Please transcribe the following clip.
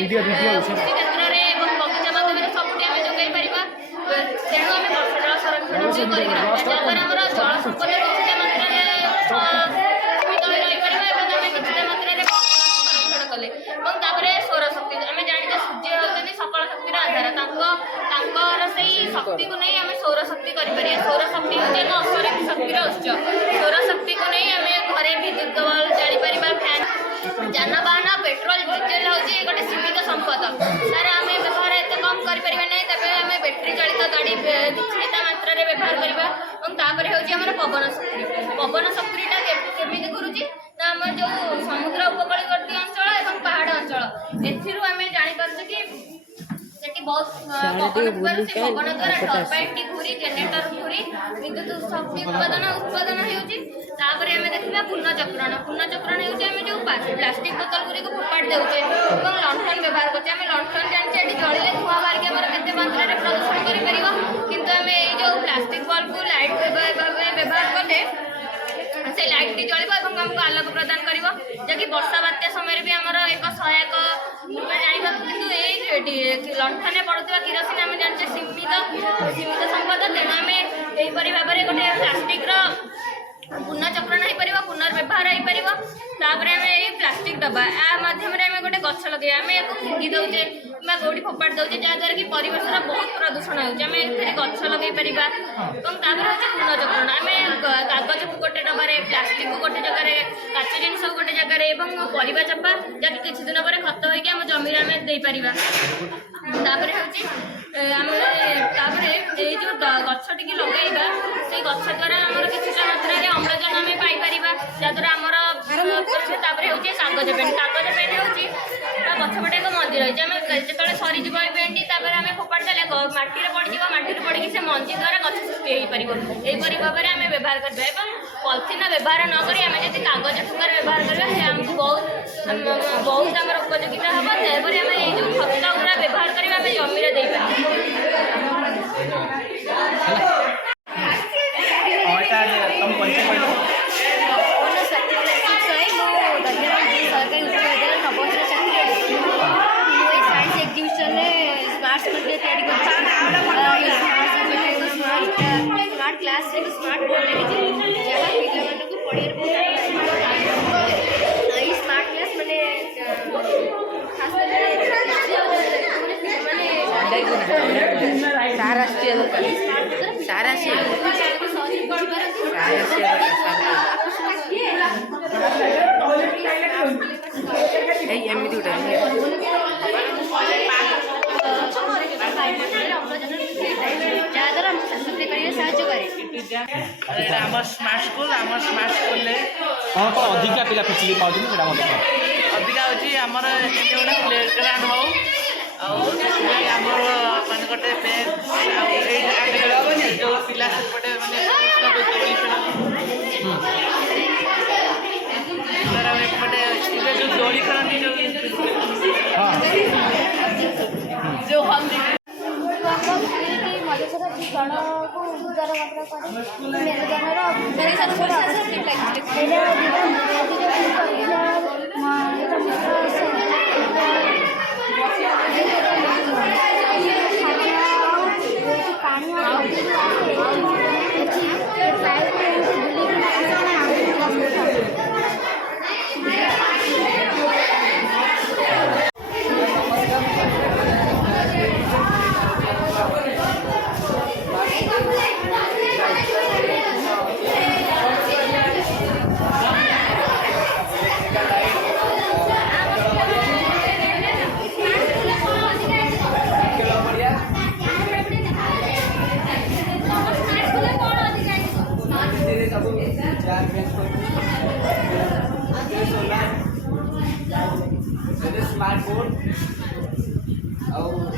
कृषि क्षेत्र में बगीचा माध्यम सबुठी आम जोगाई पार तेणु आम वर्षा जल संरक्षण जहाँद्वारा आम जल संपद किछिटा मात्रा किछिटा मात्रा संरक्षण कले सौर शक्ति आम जाने सूर्य होती सकल शक्तिर आधार से शक्ति को नहीं आम सौर शक्ति कर सौर शक्ति हूँ अक्षरिक शक्तिर उत्स सौर शक्ति को नहीं आम घरे विद्युत बल्ब जापर फैन जानवाहन पेट्रोल डिजेल हूँ गोटे सीमित संपद तार आम व्यवहार एत कम करें आम बैटेरी चलित गाड़ी किछिटा मात्रा व्यवहार करवा पवन शक्तिटा केमी करुच्ची आम जो समुद्र उपकूलवर्ती अंचल और पहाड़ अंचल एम जापर कि बहुत पवन द्वारा टर्बाइन टी घूरी जेनेटर घूरी विद्युत शक्ति उत्पादन होपर आम देखा पुनःचक्रण होम जो प्लास्टिक बोतल गुरी को फोपाड़ी देचे और लंठन व्यवहार करते लंठन जानते जलिले धुआं बाहर के मात्रा प्रदूषण कर जो प्लास्टिक बल्ब को लाइट व्यवहार कले से लाइट टी जल आमको आलोक प्रदान कर वर्षा बात्या समय भी आमर एक सहायक जानते कि लंठन पड़ुवा किरोसिन आम जानते सीमित संपद तेणु आम यहीपरी भाव में गोटे प्लास्टिक पुनःचक्रण हो पार पुनर्व्यवहार हो पार आम ये प्लास्टिक डब्बा आ माध्यम गोटे गछ लगे आम या फिंगी दौचे कौटी फोपाड़ी दौचे जहाँद्वारा कि परिवेशर बहुत प्रदूषण होम ये गछ लगे पार पुनःचक्रण आम कागज को गोटे डब्बार प्लास्टिक को गोटे जगह काच जिन गोटे जगह परिवा चपा जहाँकि किसी दिन पर खत होम जमी आम देपर जो गछ टी लगेगा से गछ द्वारा आम किसी मात्रा अम्लजान आम पाइपर जहाँद्वारा आमर हूँ कागज पेन हूँ गछपटे एक मंदिर रही है जो सरीज पेंटी आम फोपाड़ी देले माटी पड़ो माटी पड़ी से मंजी द्वारा गछ सृष्टि हो पार यहीपरी भाव में आम व्यवहार करवा पॉलिथिन व्यवहार नक आम कागज ठुंगार व्यवहार करवा आमको बहुत आम उपयोगिता हम तेपर आम ये जो खत गुरा व्यवहार करवा आम जमी दे स्मार्ट क्लास स्मार्ट बोर्ड लगी स्मार्ट क्लास स्मार्ट स्कूल कौन कौन अधिका पिला फैसिलिटी पाँच अधिका हूँ आमर गोटे प्ले ग्राउंड हो मान गोटे जो पिला सेपटे जो दौड़ी खेलती जो हम जन को उदार स्मार्ट बोर्ड और